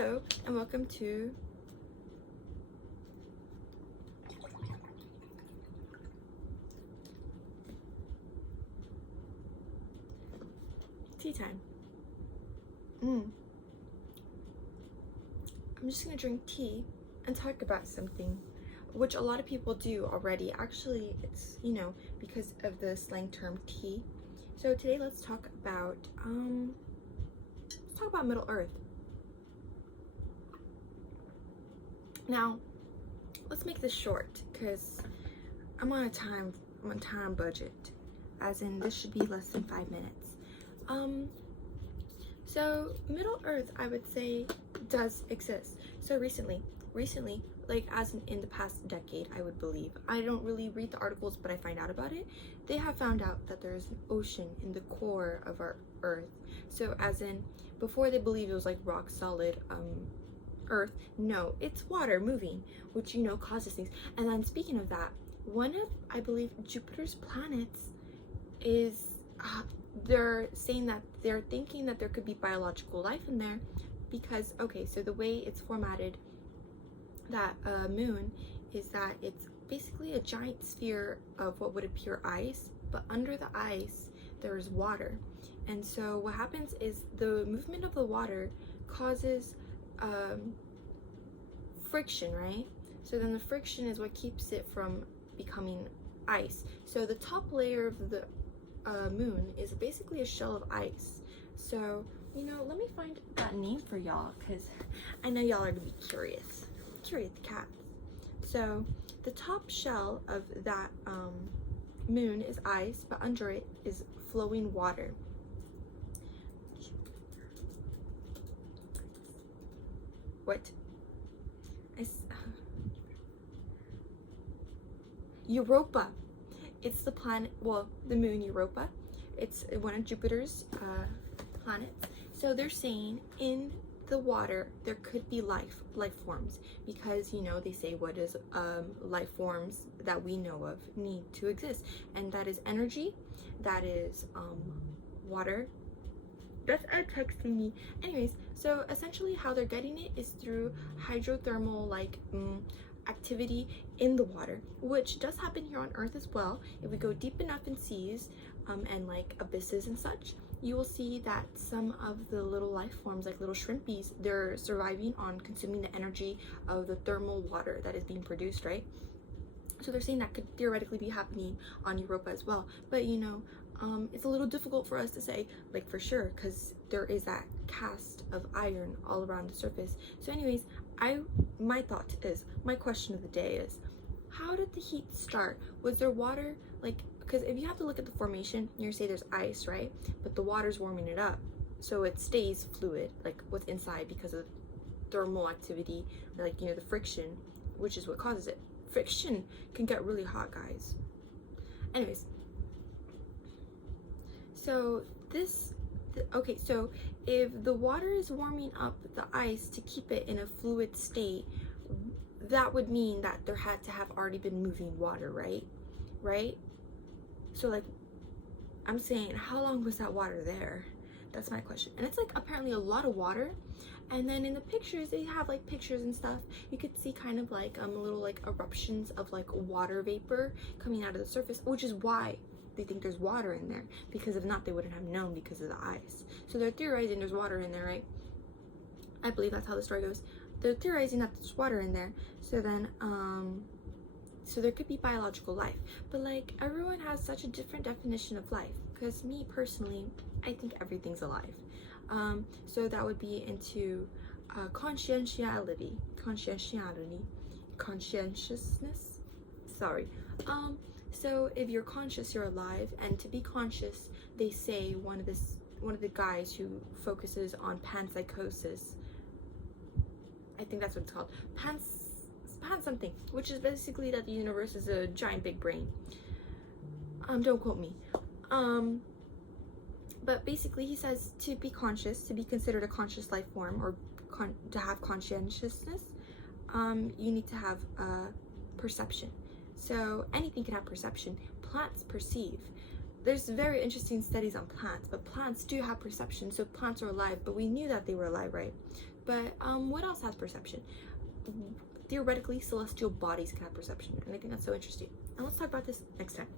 Hello and welcome to tea time. I'm just gonna drink tea and talk about something which a lot of people do already. Actually, it's, because of the slang term tea. So today let's talk about Middle Earth. Now, let's make this short because I'm on a time budget, as in this should be less than 5 minutes. So Middle Earth, I would say, does exist. So recently, like as in the past decade, I would believe. I don't really read the articles, but I find out about it. They have found out that there's an ocean in the core of our Earth. So as in, before they believed it was like rock solid Earth, no, it's water moving, which causes things. And then speaking of that, one of, I believe, Jupiter's planets is they're saying that they're thinking that there could be biological life in there because, okay, so the way it's formatted, that moon, is that it's basically a giant sphere of what would appear ice, but under the ice there's water. And so what happens is the movement of the water causes friction, right? So then the friction is what keeps it from becoming ice. So the top layer of the moon is basically a shell of ice. So let me find that name for y'all because I know y'all are gonna be curious cats. So the top shell of that moon is ice, but under it is flowing water. What? Europa. It's the planet, well, the moon Europa. It's one of Jupiter's planets. So they're saying in the water there could be life forms because they say what is life forms that we know of need to exist, and that is energy, that is water. That's texting me. Anyways, so essentially how they're getting it is through hydrothermal activity in the water, which does happen here on Earth as well. If we go deep enough in seas and like abysses and such, you will see that some of the little life forms, like little shrimpies, they're surviving on consuming the energy of the thermal water that is being produced, right? So they're saying that could theoretically be happening on Europa as well, but it's a little difficult for us to say like for sure because there is that cast of iron all around the surface. So anyways, my question of the day is, how did the heat start? Was there water? Because if you have to look at the formation, you say there's ice, right? But the water's warming it up, so it stays fluid, like what's inside, because of thermal activity, the friction, which is what causes it. Friction can get really hot, guys. Anyways, so so if the water is warming up the ice to keep it in a fluid state, that would mean that there had to have already been moving water, right? So I'm saying, how long was that water there? That's my question. And it's apparently a lot of water. And then in the pictures, they have pictures and stuff. You could see kind of little eruptions of water vapor coming out of the surface, which is why they think there's water in there, because if not, they wouldn't have known because of the ice. So they're theorizing there's water in there, right? I believe that's how the story goes. They're theorizing that there's water in there. So then so there could be biological life, but everyone has such a different definition of life, because me personally, I think everything's alive. So that would be into conscientiousness, sorry. So if you're conscious, you're alive. And to be conscious, they say one of the guys who focuses on panpsychosis, I think that's what it's called, pan something, which is basically that the universe is a giant big brain. Don't quote me. But basically he says to be conscious, to be considered a conscious life form, or to have conscientiousness, you need to have perception. So anything can have perception. Plants perceive. there's very interesting studies on plants, but plants do have perception, so plants are alive, but we knew that they were alive, right? But what else has perception? Theoretically, celestial bodies can have perception, and I think that's so interesting. And let's talk about this next time.